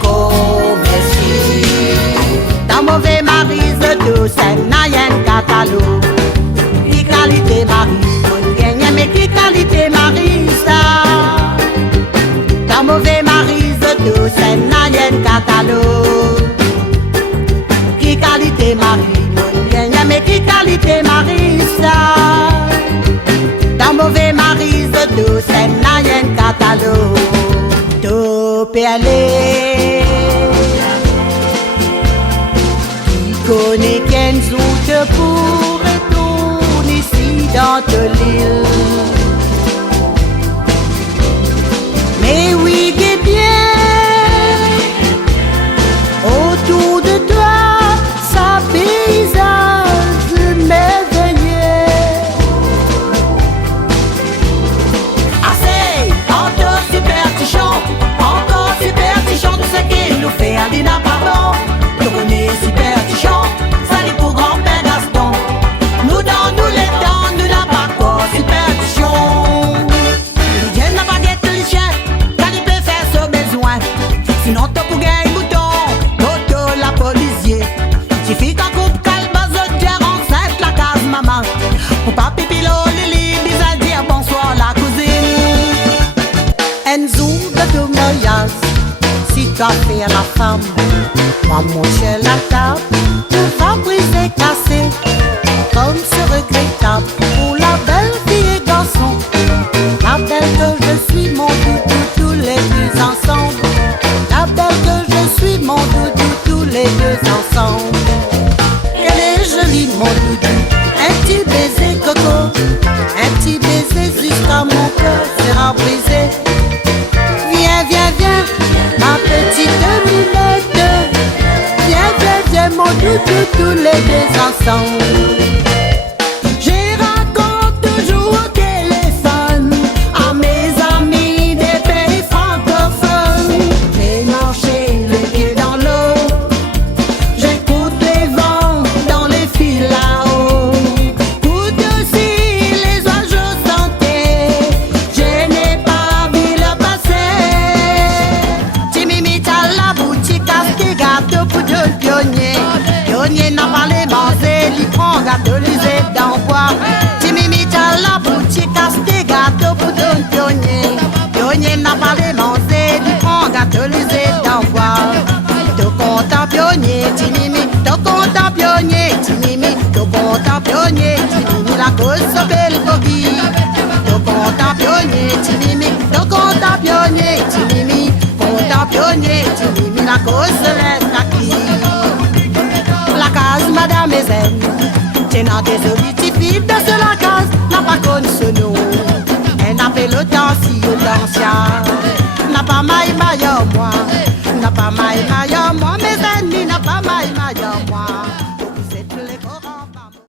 coco, merci. Dans mauvais marise de scène, nayen catalogue. Qui qualité marie, on gagne, mais qui qualité marie ça? Dans mauvais marise de scène, nayen catalogue. Qui qualité marie, on gagne, mais qui qualité marie ça? Dans mauvais marise de scène, nayen catalogue. To PLE qui connaît qu'un zoute pour retourner ici dans l'île. Mais oui, qu'est bien autour de toi, ça paysage merveilleux. Assez, encore superstition, tout ce qu'il nous fait, à n'a pardon. Nous connaissons superstition, salut pour grand-père Gaston. Nous dans nous les temps, nous n'a pas quoi superstition. Dieu n'a pas guetté les chiens, car il peut faire ce besoin. Sinon t'as pour gagner bouton, l'auto la policier. Suffit qu'un couple calme, dire enceinte la case maman. Pour pas pipilo, Lili, bizarre dire bonsoir la cousine. Enzo de Tomoyas, si tu as fait la femme, moi mon cher la table, tout va briser, casser, comme c'est regrettable pour la belle fille et garçon. La belle que je suis, mon doudou, tous les deux ensemble. La belle que je suis, mon doudou, tous les deux ensemble. Quelle est jolie, mon doudou, un petit baiser coco, un petit baiser jusqu'à mon cœur sera brisé. Viens, viens, viens, ma petite minette. Viens, viens, viens, mon doudou, tous les deux ensemble. Je raconte toujours au téléphone à mes amis des pays francophones. J'ai marché les pieds dans l'eau, j'écoute les vents dans les fils là-haut. Écoute aussi les oiseaux chanter, je n'ai pas vu le passé. Timimi t'as la boutique à ce qui gâteau pour deux pionniers. Pionnier n'a pas les manger, il prend gâteau lisé dans bois. Timimi t'as la boutique à ce qui gâteau pour deux pionniers. Pionnier n'a pas les manger, il prend gâteau lisé dans bois. Tout content pionnier, Timimi, tout content pionnier, Timimi, tout content pionnier, Timimi, la cause s'appelle Bobby.